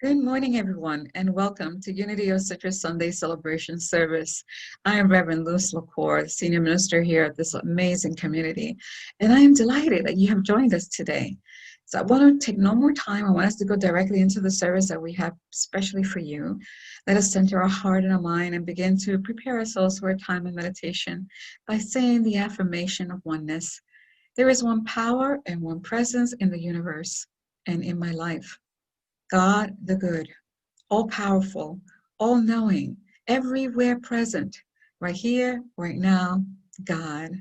Good morning, everyone, and welcome to Unity of Citrus Sunday Celebration Service. I am Reverend Lecour, the Senior Minister here at this amazing community, and I am delighted that you have joined us today. So I want to take no more time. I want us to go directly into the service that we have specially for you. Let us center our heart and our mind and begin to prepare ourselves for a time of meditation by saying the affirmation of oneness. There is one power and one presence in the universe and in my life. God the good, all powerful, all knowing, everywhere present, right here, right now, God.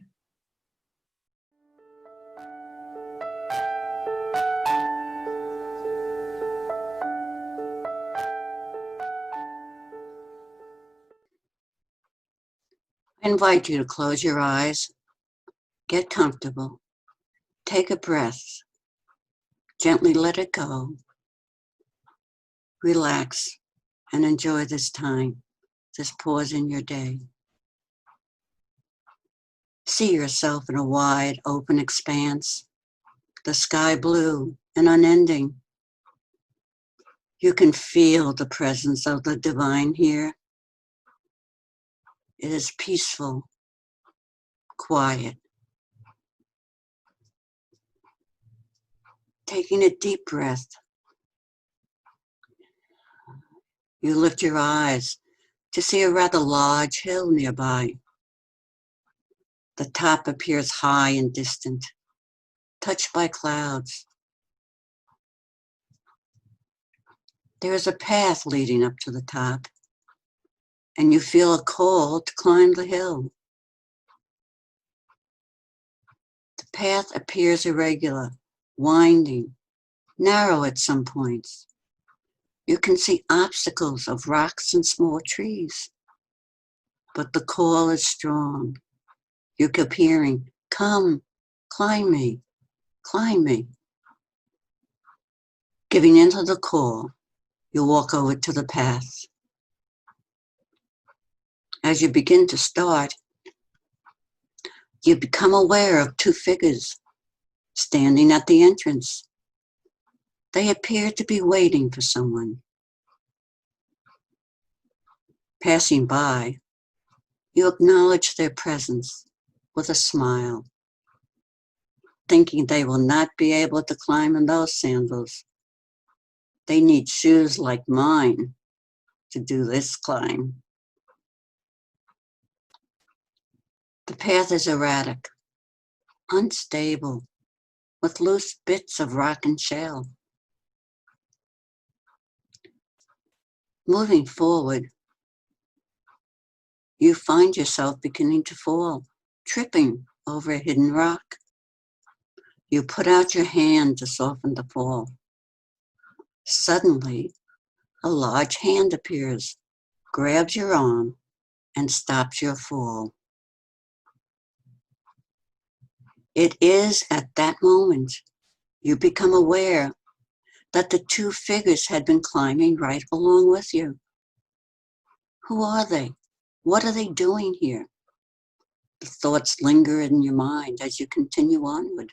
I invite you to close your eyes, get comfortable, take a breath, gently let it go, relax, and enjoy this time, this pause in your day. See yourself in a wide, open expanse, the sky blue and unending. You can feel the presence of the divine here. It is peaceful, quiet. Taking a deep breath, you lift your eyes to see a rather large hill nearby. The top appears high and distant, touched by clouds. There is a path leading up to the top, and you feel a call to climb the hill. The path appears irregular, winding, narrow at some points. You can see obstacles of rocks and small trees, but the call is strong. You keep hearing, "Come, climb me, climb me." Giving into the call, you walk over to the path. As you begin to start, you become aware of two figures standing at the entrance. They appear to be waiting for someone. Passing by, you acknowledge their presence with a smile, thinking they will not be able to climb in those sandals. They need shoes like mine to do this climb. The path is erratic, unstable, with loose bits of rock and shale. Moving forward, you find yourself beginning to fall, tripping over a hidden rock. You put out your hand to soften the fall. Suddenly, a large hand appears, grabs your arm, and stops your fall. It is at that moment you become aware that the two figures had been climbing right along with you. Who are they? What are they doing here? The thoughts linger in your mind as you continue onward.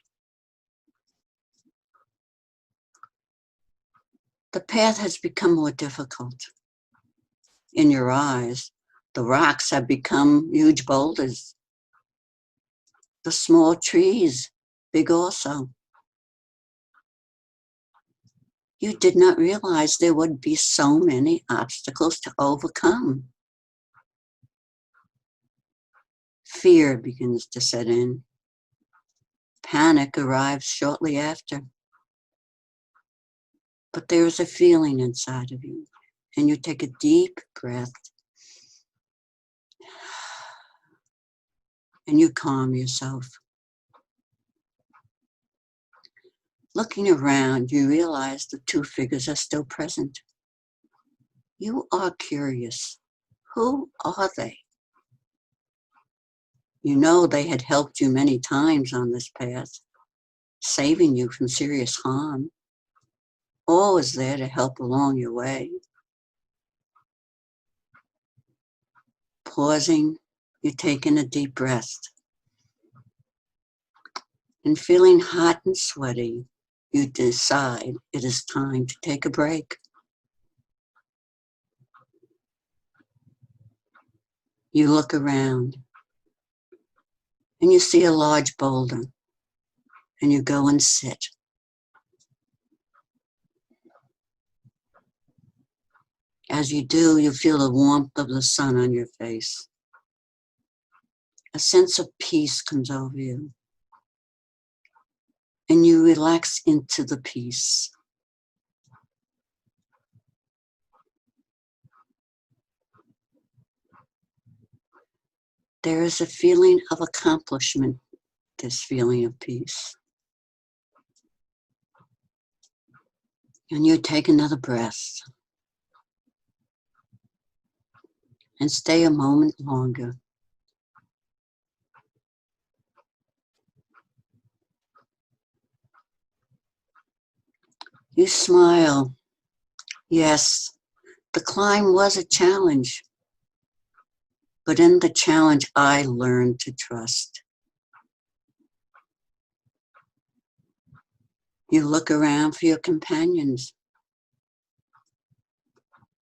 The path has become more difficult. In your eyes, the rocks have become huge boulders. The small trees, big also. You did not realize there would be so many obstacles to overcome. Fear begins to set in. Panic arrives shortly after. But there is a feeling inside of you, and you take a deep breath, and you calm yourself. Looking around, you realize the two figures are still present. You are curious. Who are they? You know they had helped you many times on this path, saving you from serious harm. Always there to help along your way. Pausing, you take in a deep breath. And feeling hot and sweaty, you decide it is time to take a break. You look around and you see a large boulder, and you go and sit. As you do, you feel the warmth of the sun on your face. A sense of peace comes over you, and you relax into the peace. There is a feeling of accomplishment, this feeling of peace. And you take another breath and stay a moment longer. You smile. Yes, the climb was a challenge, but in the challenge, I learned to trust. You look around for your companions,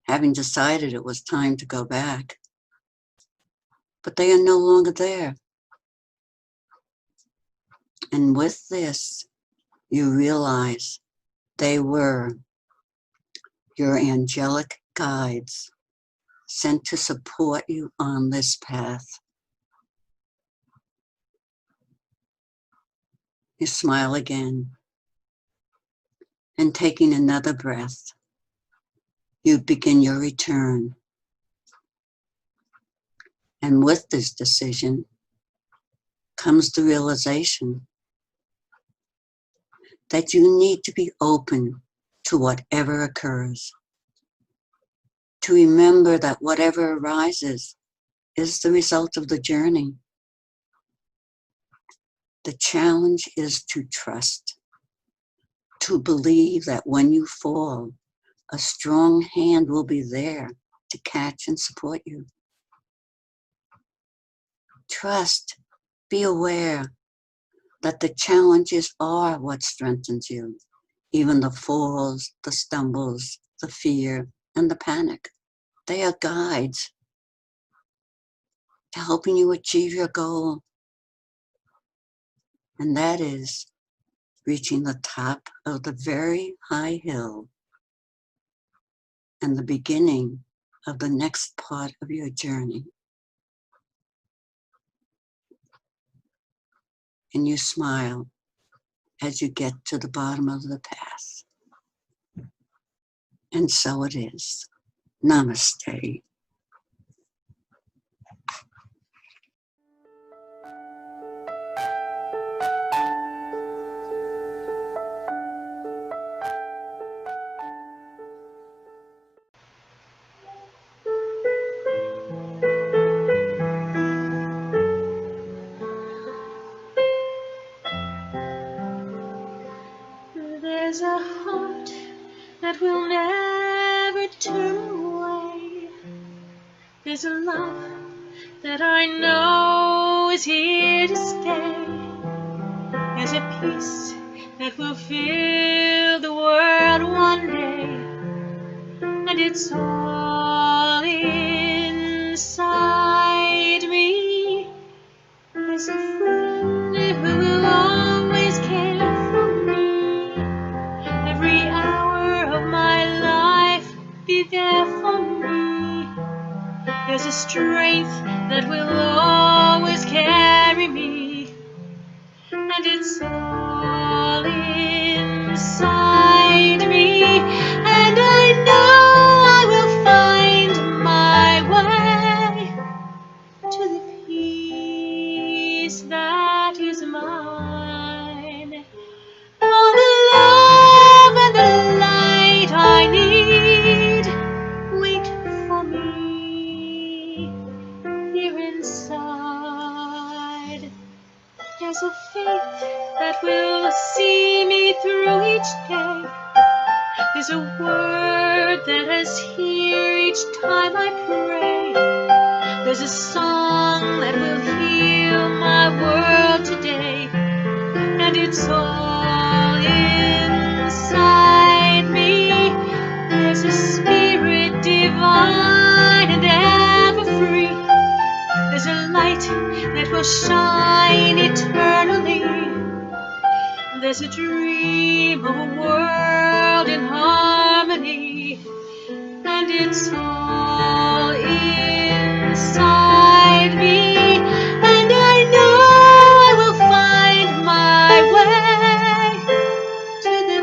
having decided it was time to go back, but they are no longer there. And with this, you realize they were your angelic guides sent to support you on this path. You smile again, and taking another breath, you begin your return. And with this decision comes the realization that you need to be open to whatever occurs. To remember that whatever arises is the result of the journey. The challenge is to trust, to believe that when you fall, a strong hand will be there to catch and support you. Trust, be aware that the challenges are what strengthens you, even the falls, the stumbles, the fear, and the panic. They are guides to helping you achieve your goal. And that is reaching the top of the very high hill and the beginning of the next part of your journey. And you smile as you get to the bottom of the path. And so it is. Namaste. There's a heart that will never turn away. There's a love that I know is here to stay. There's a peace that will fill the world one day. And it's all inside me. There's a friend who will always care for me. Every hour of my life be there for me. There's a strength that will always carry me. And it's all inside me. And I know I will find my way to the peace that is mine. All the love and the light I need wait for me here inside. There's a faith that will see me through each day. There's a word that is here each time I pray. There's a song that will heal my world today. And it's all inside me. There's a spirit divine and ever free. will shine eternally. There's a dream of a world in harmony, and it's all inside me, and I know I will find my way to the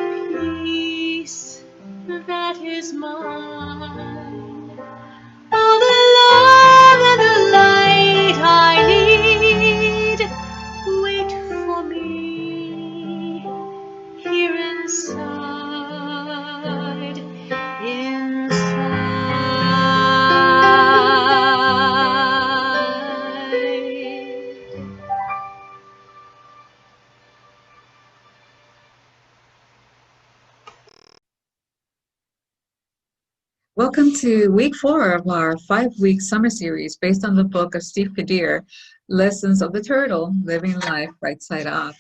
peace that is mine. All the love and the light I need wait for me here inside, Welcome to week 4 of our 5-week summer series based on the book of Steve Kadir, Lessons of the Turtle, Living Life Right Side Up.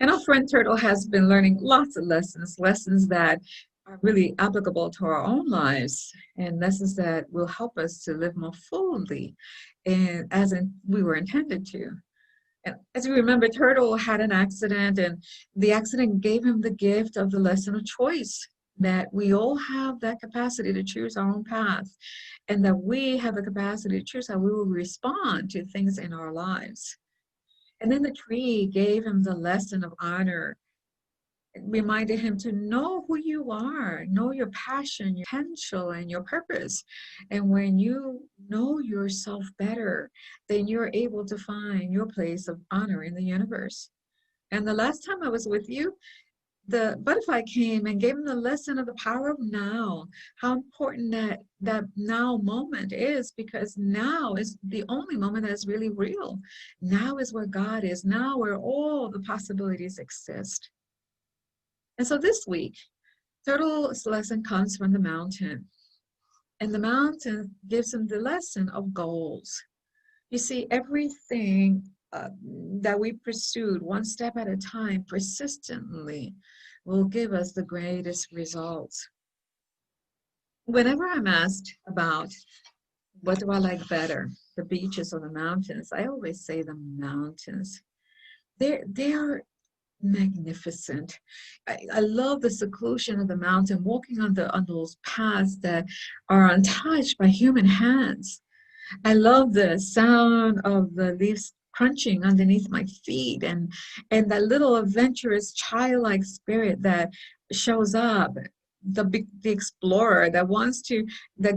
And our friend Turtle has been learning lots of lessons that are really applicable to our own lives, and lessons that will help us to live more fully and we were intended to. And as you remember, Turtle had an accident, and the accident gave him the gift of the lesson of choice, that we all have that capacity to choose our own path, and that we have the capacity to choose how we will respond to things in our lives. And then the tree gave him the lesson of honor. It reminded him to know who you are, know your passion, your potential, and your purpose. And when you know yourself better, then you're able to find your place of honor in the universe. And the last time I was with you, the butterfly came and gave him the lesson of the power of now, how important that now moment is, because now is the only moment that's really real. Now is where God is, now where all the possibilities exist. And so this week, Turtle's lesson comes from the mountain. And the mountain gives him the lesson of goals. You see, everything that we pursued one step at a time persistently will give us the greatest results. Whenever I'm asked about what do I like better, the beaches or the mountains, I always say the mountains. They are magnificent. I love the seclusion of the mountain, walking on those paths that are untouched by human hands. I love the sound of the leaves crunching underneath my feet, and that little adventurous childlike spirit that shows up, the explorer that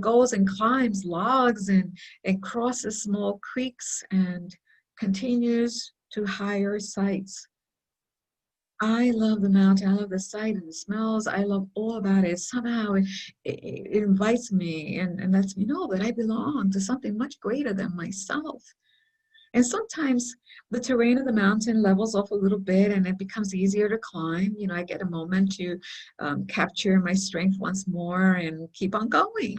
goes and climbs logs and crosses small creeks and continues to higher sights. I love the mountain. I love the sight and the smells. I love all about it. Somehow it invites me and lets me know that I belong to something much greater than myself. And sometimes the terrain of the mountain levels off a little bit and it becomes easier to climb. You know, I get a moment to capture my strength once more and keep on going.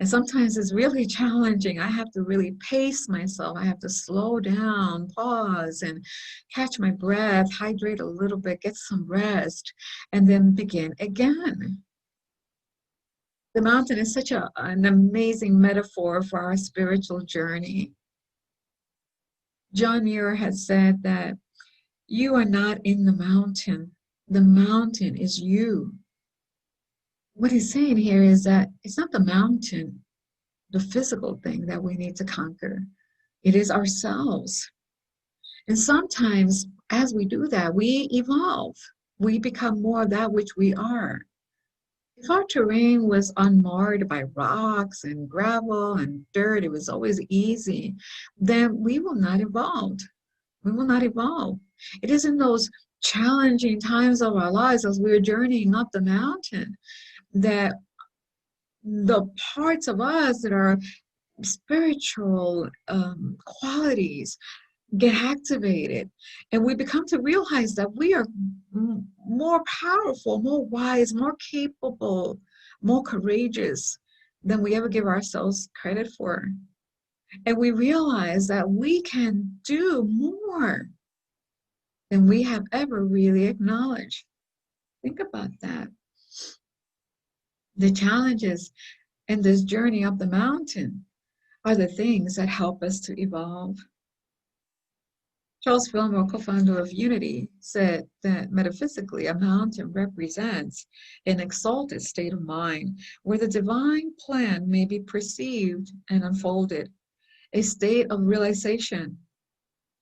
And sometimes it's really challenging. I have to really pace myself. I have to slow down, pause, and catch my breath, hydrate a little bit, get some rest, and then begin again. The mountain is such an amazing metaphor for our spiritual journey. John Muir has said that you are not in the mountain is you. What he's saying here is that it's not the mountain, the physical thing that we need to conquer. It is ourselves. And sometimes as we do that, we evolve. We become more of that which we are. If our terrain was unmarred by rocks and gravel and dirt, it was always easy, then we will not evolve. We will not evolve. It is in those challenging times of our lives as we're journeying up the mountain that the parts of us that are spiritual qualities get activated, and we become to realize that we are more powerful, more wise, more capable, more courageous than we ever give ourselves credit for. And we realize that we can do more than we have ever really acknowledged. Think about that. The challenges in this journey up the mountain are the things that help us to evolve. Charles Fillmore, co-founder of Unity, said that metaphysically, a mountain represents an exalted state of mind where the divine plan may be perceived and unfolded, a state of realization.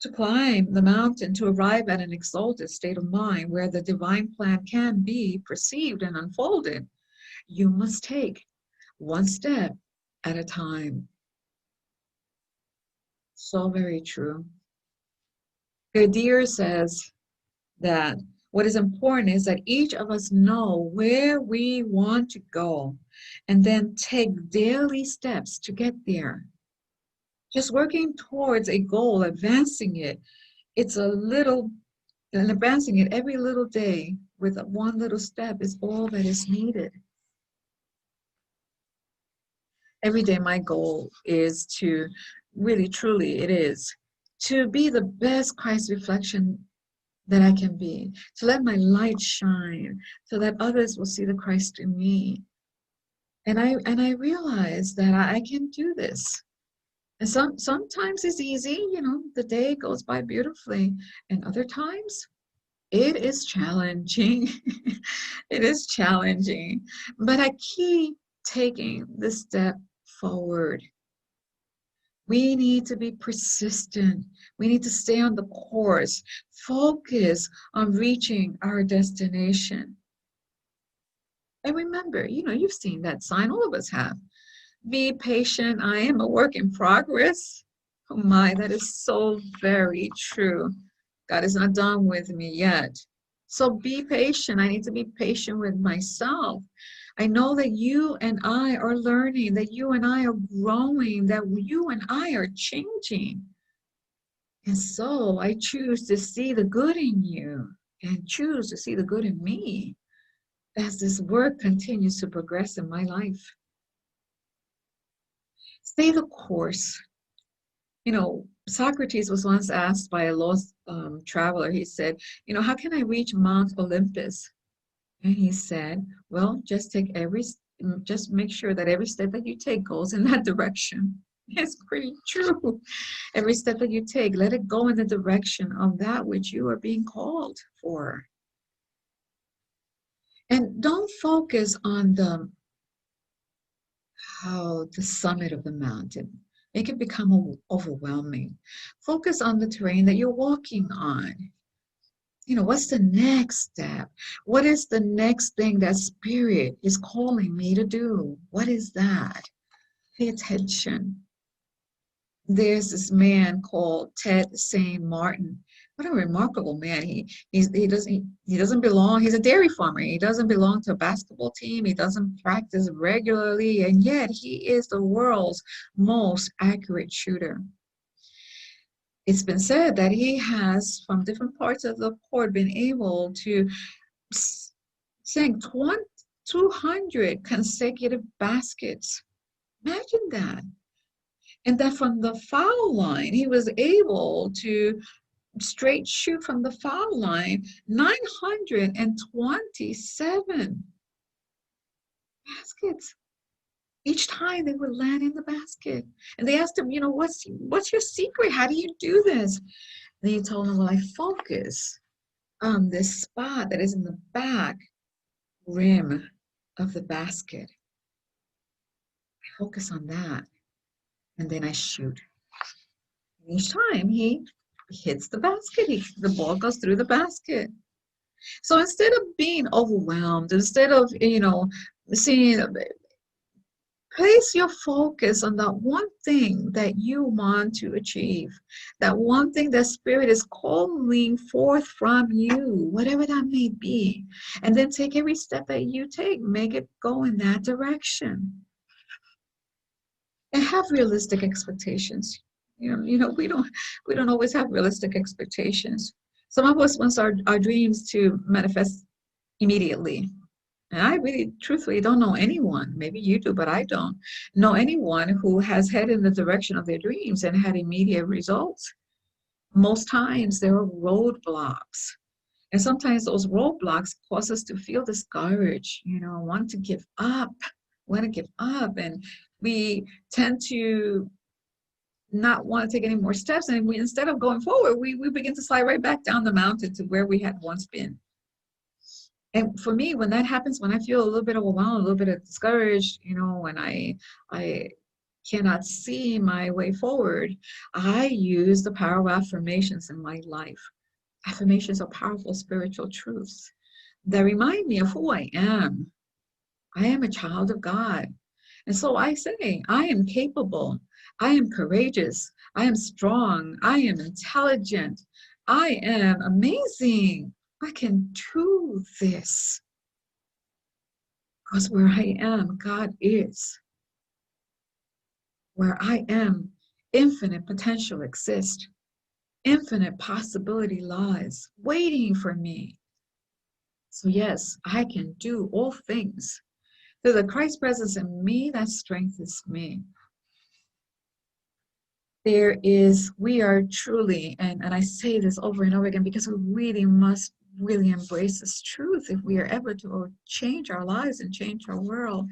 To climb the mountain, to arrive at an exalted state of mind where the divine plan can be perceived and unfolded, you must take one step at a time. So very true. Gadir says that what is important is that each of us know where we want to go and then take daily steps to get there. Just working towards a goal, advancing it, and advancing it every little day with one little step is all that is needed. Every day my goal is to, really truly it is, to be the best Christ reflection that I can be, to let my light shine so that others will see the Christ in me. And I realize that I can do this. And sometimes it's easy, the day goes by beautifully. And other times it is challenging. It is challenging. But I keep taking the step forward. We need to be persistent. We need to stay on the course, focus on reaching our destination. And remember, you've seen that sign, all of us have. Be patient, I am a work in progress. Oh my, that is so very true. God is not done with me yet. So be patient. I need to be patient with myself. I know that you and I are learning, that you and I are growing, that you and I are changing. And so I choose to see the good in you and choose to see the good in me as this work continues to progress in my life. Stay the course. Socrates was once asked by a lost traveler, he said, how can I reach Mount Olympus? And he said, well, just make sure that every step that you take goes in that direction. It's pretty true. Every step that you take, let it go in the direction of that which you are being called for. And don't focus on the summit of the mountain. Make it become overwhelming. Focus on the terrain that you're walking on. What's the next step? What is the next thing that Spirit is calling me to do? What is that? Pay attention. There's this man called Ted St. Martin. What a remarkable man. He doesn't belong. He's a dairy farmer. He doesn't belong to a basketball team. He doesn't practice regularly, and yet he is the world's most accurate shooter. It's been said that he has, from different parts of the court, been able to sink 200 consecutive baskets. Imagine that. And that from the foul line, he was able to straight shoot from the foul line 927 baskets. Each time they would land in the basket. And they asked him, what's your secret? How do you do this? And he told them, well, I focus on this spot that is in the back rim of the basket. I focus on that. And then I shoot. And each time he hits the basket, the ball goes through the basket. So instead of being overwhelmed, instead of, place your focus on that one thing that you want to achieve, that one thing that Spirit is calling forth from you, whatever that may be. And then take every step that you take, make it go in that direction. And have realistic expectations. We don't always have realistic expectations. Some of us want our dreams to manifest immediately. And I really, truthfully, don't know anyone, maybe you do, but I don't know anyone who has headed in the direction of their dreams and had immediate results. Most times there are roadblocks. And sometimes those roadblocks cause us to feel discouraged, want to give up. And we tend to not want to take any more steps. And we, instead of going forward, we begin to slide right back down the mountain to where we had once been. And for me, when that happens, when I feel a little bit overwhelmed, a little bit discouraged, when I cannot see my way forward, I use the power of affirmations in my life. Affirmations are powerful spiritual truths that remind me of who I am. I am a child of God. And so I say, I am capable. I am courageous. I am strong. I am intelligent. I am amazing. I can do this. Because where I am, God is. Where I am, infinite potential exists. Infinite possibility lies waiting for me. So yes, I can do all things through the Christ presence in me that strengthens me. We are truly, and I say this over and over again because we really must really embrace this truth if we are ever to change our lives and change our world.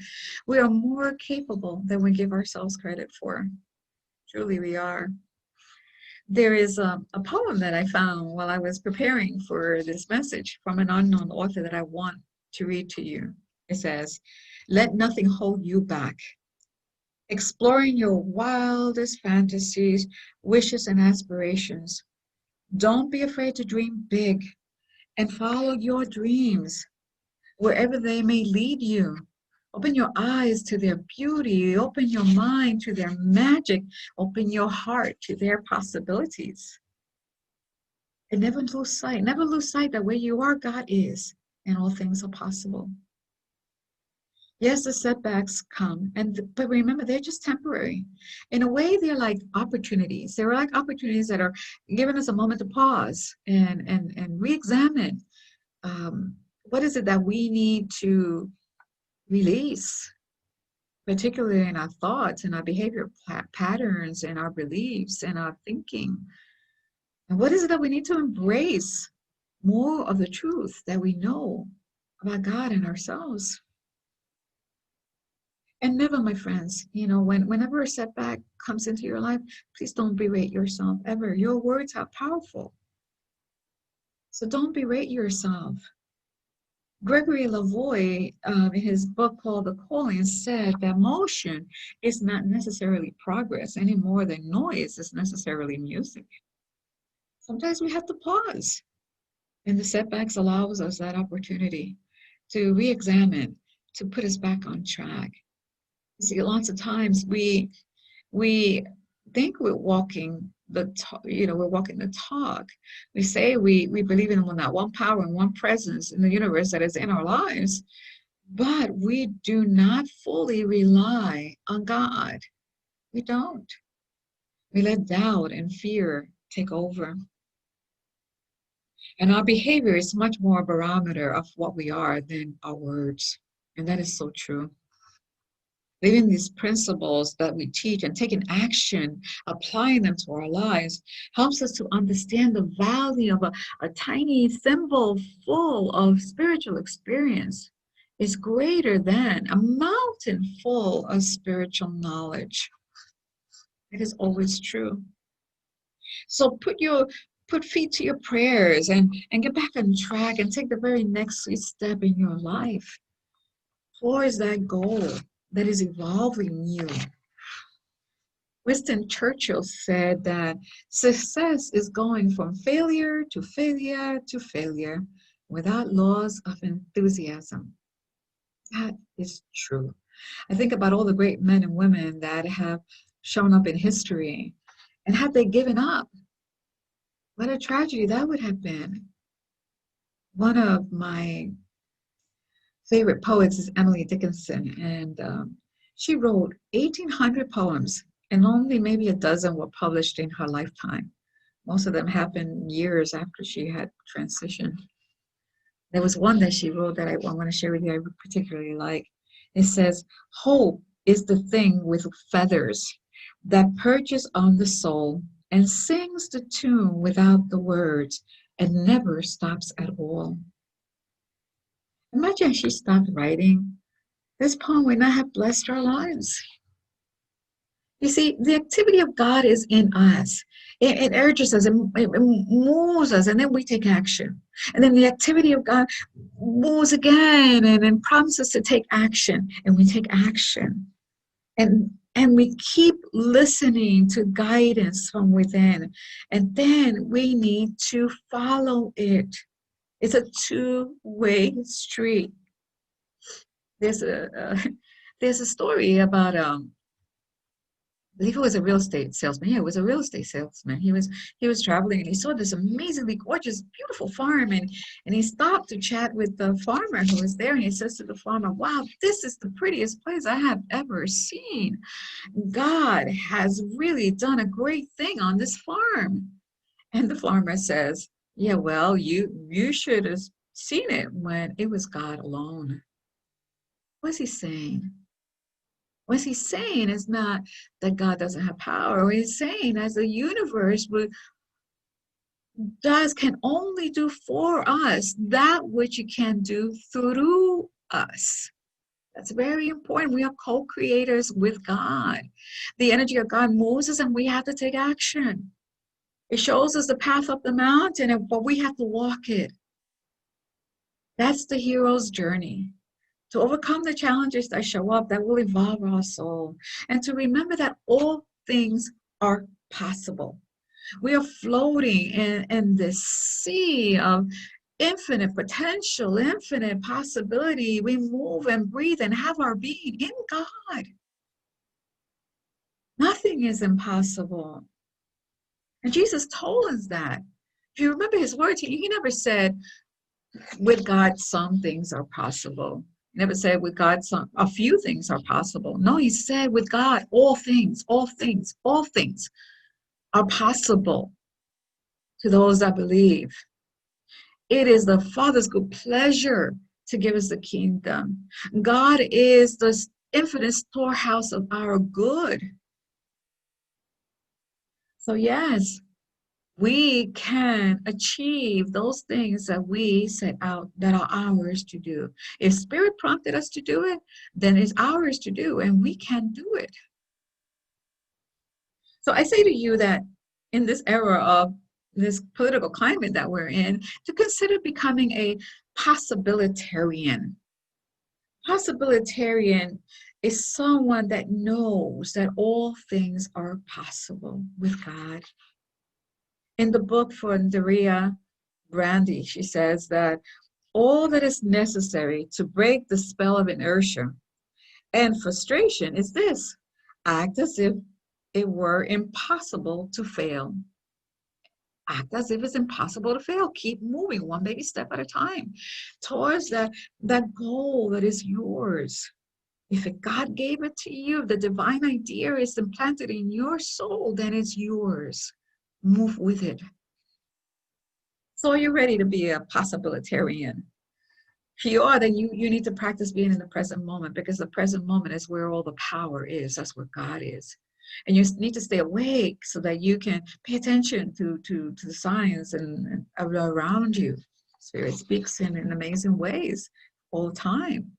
We are more capable than we give ourselves credit for. Truly we are. There is a poem that I found while I was preparing for this message from an unknown author that I want to read to you. It says, "Let nothing hold you back. Exploring your wildest fantasies, wishes, and aspirations. Don't be afraid to dream big and follow your dreams wherever they may lead you. Open your eyes to their beauty. Open your mind to their magic. Open your heart to their possibilities. And never lose sight that where you are, God is, and all things are possible." Yes, the setbacks come, but remember, they're just temporary. In a way, they're like opportunities. They're like opportunities that are giving us a moment to pause and re-examine what is it that we need to release, particularly in our thoughts and our behavior patterns and our beliefs and our thinking. And what is it that we need to embrace more of the truth that we know about God and ourselves? And never, my friends, whenever a setback comes into your life, please don't berate yourself ever. Your words are powerful. So don't berate yourself. Gregory Lavoie, in his book called The Calling, said that motion is not necessarily progress any more than noise is necessarily music. Sometimes we have to pause. And the setbacks allows us that opportunity to re-examine, to put us back on track. See, lots of times we think we're walking the talk. We say we believe in that one power and one presence in the universe that is in our lives, but we do not fully rely on God. We don't. We let doubt and fear take over. And our behavior is much more a barometer of what we are than our words. And that is so true. Living these principles that we teach and taking action, applying them to our lives, helps us to understand the value of a tiny thimble full of spiritual experience is greater than a mountain full of spiritual knowledge. It is always true. So put feet to your prayers and get back on track and take the very next sweet step in your life towards that goal that is evolving you. Winston Churchill said that success is going from failure to failure to failure without laws of enthusiasm. That is true. I think about all the great men and women that have shown up in history, and had they given up, what a tragedy that would have been. One of my favorite poets is Emily Dickinson, and she wrote 1,800 poems, and only maybe a dozen were published in her lifetime. Most of them happened years after she had transitioned. There was one that she wrote that I want to share with you I particularly like. It says, "Hope is the thing with feathers that perches on the soul and sings the tune without the words and never stops at all." Imagine she stopped writing. This poem would not have blessed our lives. You see, the activity of God is in us. It urges us, it moves us, and then we take action. And then the activity of God moves again and prompts us to take action, and we take action. And we keep listening to guidance from within. And then we need to follow it. It's a two-way street. There's a story about I believe it was a real estate salesman. Yeah, it was a real estate salesman. He was traveling and he saw this amazingly gorgeous, beautiful farm, and he stopped to chat with the farmer who was there, and he says to the farmer, "Wow, this is the prettiest place I have ever seen. God has really done a great thing on this farm." And the farmer says, "Yeah, well, you should have seen it when it was God alone." What's he saying? What he's saying is not that God doesn't have power. What he's saying as the universe can only do for us that which it can do through us. That's very important. We are co-creators with God. The energy of God moves us, and we have to take action. It shows us the path up the mountain, but we have to walk it. That's the hero's journey. To overcome the challenges that show up that will evolve our soul, and to remember that all things are possible. We are floating in this sea of infinite potential, infinite possibility. We move and breathe and have our being in God. Nothing is impossible. And Jesus told us that. If you remember his words, he never said, with God, some things are possible. Never said with God, a few things are possible. No, he said with God, all things are possible to those that believe. It is the Father's good pleasure to give us the kingdom. God is the infinite storehouse of our good. So yes, we can achieve those things that we set out that are ours to do. If Spirit prompted us to do it, then it's ours to do, and we can do it. So I say to you that in this era of this political climate that we're in, to consider becoming a possibilitarian. Possibilitarian is someone that knows that all things are possible with God. In the book for Daria Brandy, she says that all that is necessary to break the spell of inertia and frustration is this: act as if it were impossible to fail. Act as if it's impossible to fail. Keep moving one baby step at a time towards that goal that is yours. If God gave it to you, the divine idea is implanted in your soul, then it's yours. Move with it. So are you ready to be a possibilitarian? If you are, then you need to practice being in the present moment, because the present moment is where all the power is. That's where God is. And you need to stay awake so that you can pay attention to the signs and around you. Spirit speaks in amazing ways all the time.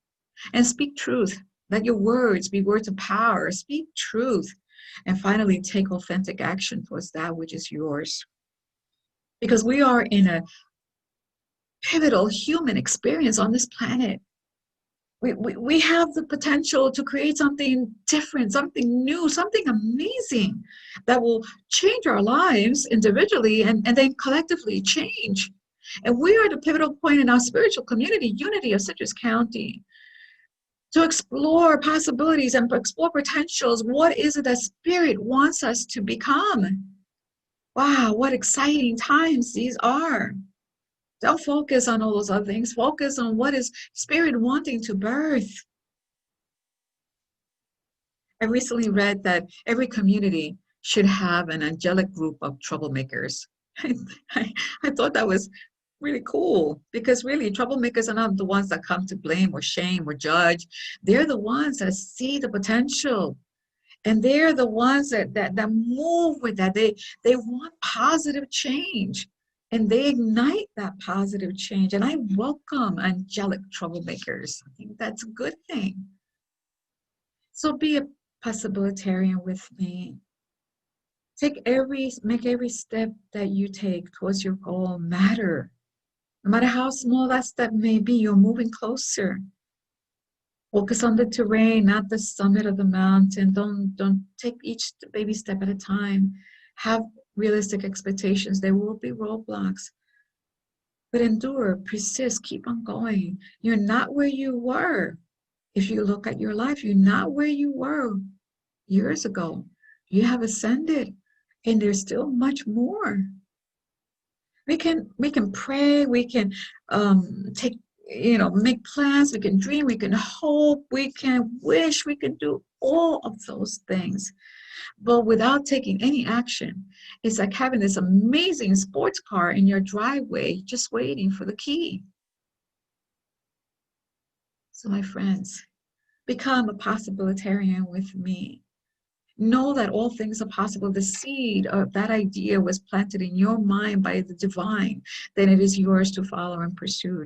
And speak truth. Let your words be words of power. Speak truth. And finally, take authentic action towards that which is yours. Because we are in a pivotal human experience on this planet. We have the potential to create something different, something new, something amazing that will change our lives individually and then collectively change. And we are at a pivotal point in our spiritual community, Unity of Citrus County, to explore possibilities and explore potentials. What is it that Spirit wants us to become? Wow, what exciting times these are. Don't focus on all those other things. Focus on what is Spirit wanting to birth. I recently read that every community should have an angelic group of troublemakers. I thought that was really cool, because really troublemakers are not the ones that come to blame or shame or judge. They're the ones that see the potential, and they're the ones that move with that. They want positive change, and they ignite that positive change. And I welcome angelic troublemakers. I think that's a good thing. So be a possibilitarian with me. Make every step that you take towards your goal matter. No matter how small that step may be, you're moving closer. Focus on the terrain, not the summit of the mountain. Don't take each baby step at a time. Have realistic expectations. There will be roadblocks. But endure, persist, keep on going. You're not where you were. If you look at your life, you're not where you were years ago. You have ascended, and there's still much more. We can pray, we can make plans, we can dream, we can hope, we can wish, we can do all of those things. But without taking any action, it's like having this amazing sports car in your driveway just waiting for the key. So my friends, become a possibilitarian with me. Know that all things are possible. The seed of that idea was planted in your mind by the divine, then it is yours to follow and pursue.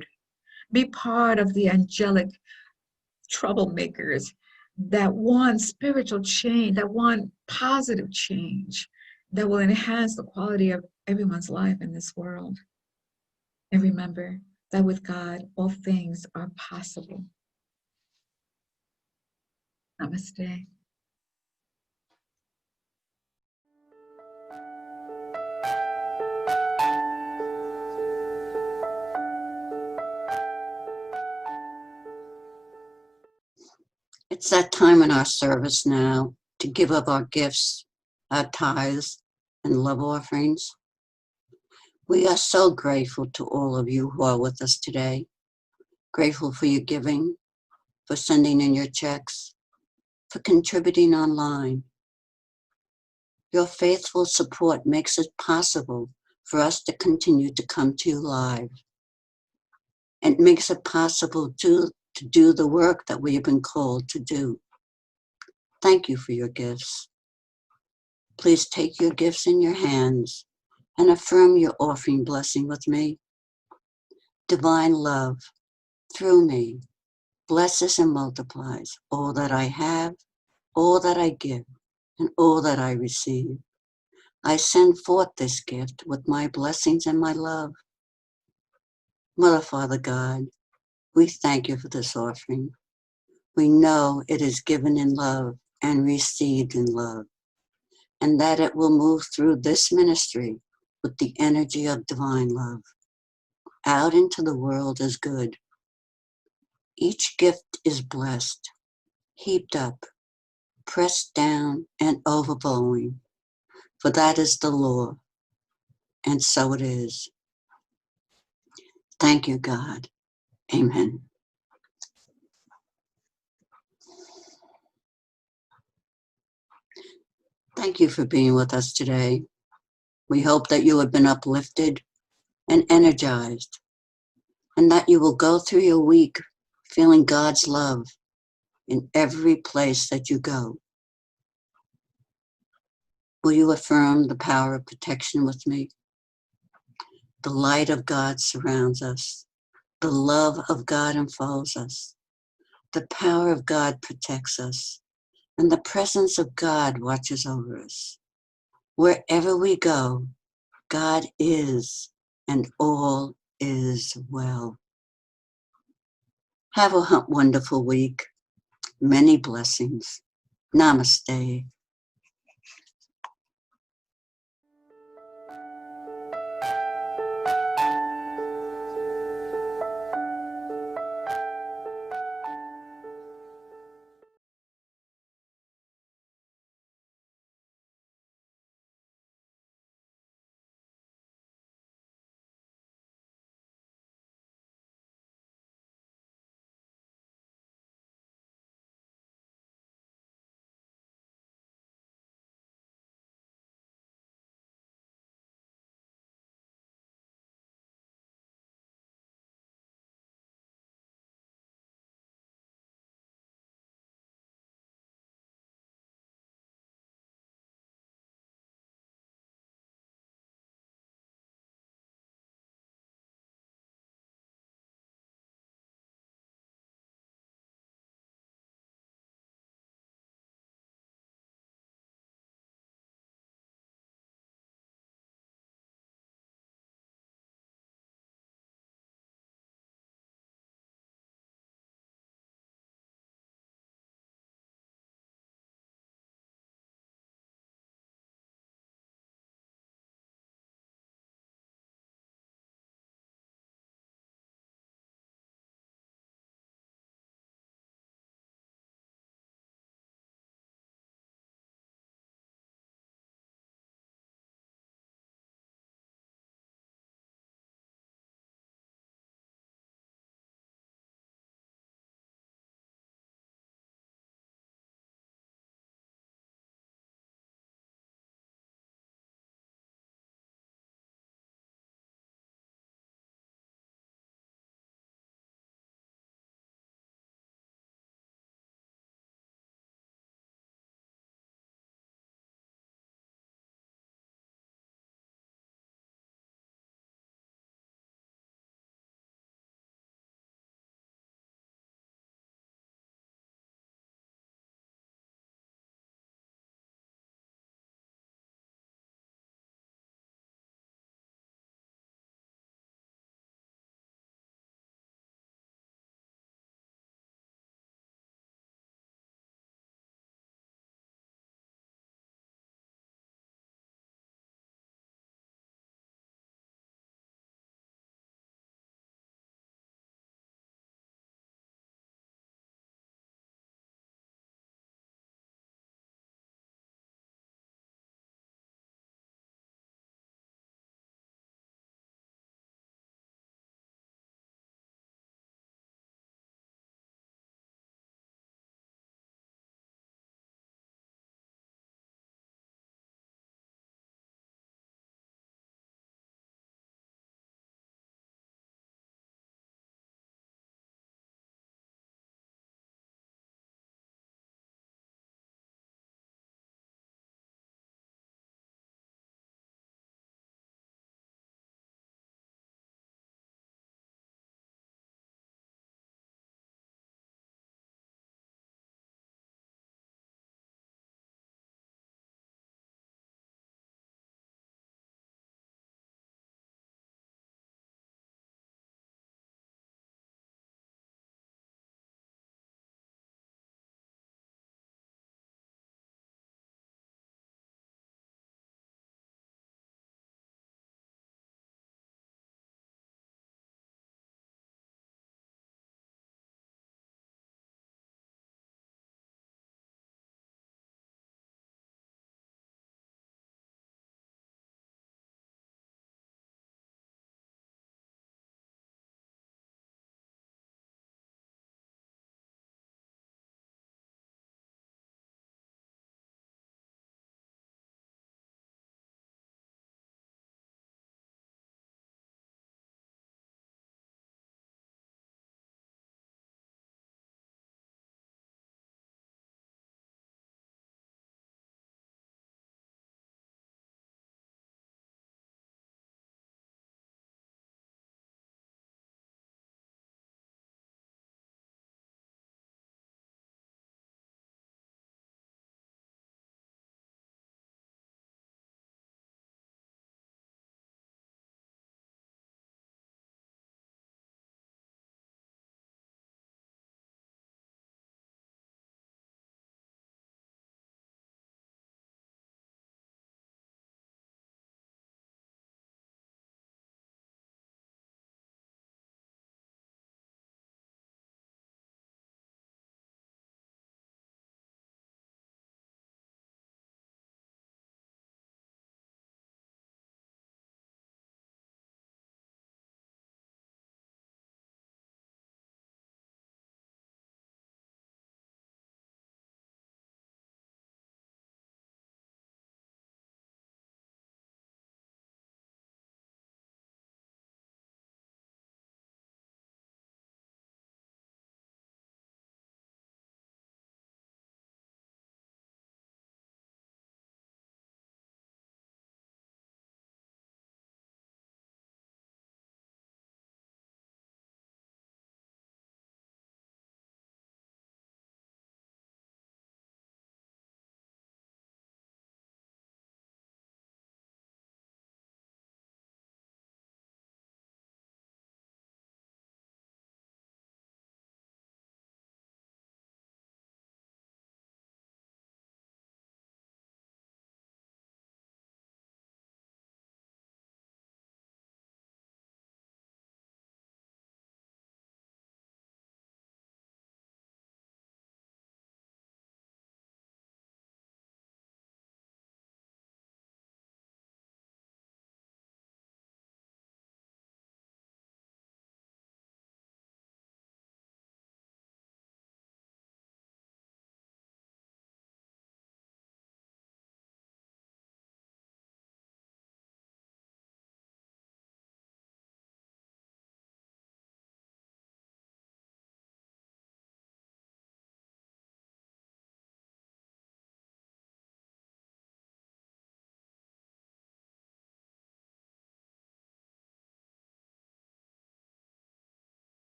Be part of the angelic troublemakers that want spiritual change, that want positive change, that will enhance the quality of everyone's life in this world. And remember that with God, all things are possible. Namaste. It's that time in our service now to give up our gifts, our tithes, and love offerings. We are so grateful to all of you who are with us today. Grateful for your giving, for sending in your checks, for contributing online. Your faithful support makes it possible for us to continue to come to you live. It makes it possible to do the work that we have been called to do. Thank you for your gifts. Please take your gifts in your hands and affirm your offering blessing with me. Divine love, through me, blesses and multiplies all that I have, all that I give, and all that I receive. I send forth this gift with my blessings and my love. Mother, Father, God, we thank you for this offering. We know it is given in love and received in love, and that it will move through this ministry with the energy of divine love out into the world as good. Each gift is blessed, heaped up, pressed down, and overflowing, for that is the law, and so it is. Thank you, God. Amen. Thank you for being with us today. We hope that you have been uplifted and energized, and that you will go through your week feeling God's love in every place that you go. Will you affirm the power of protection with me? The light of God surrounds us. The love of God enfolds us. The power of God protects us. And the presence of God watches over us. Wherever we go, God is, and all is well. Have a wonderful week. Many blessings. Namaste.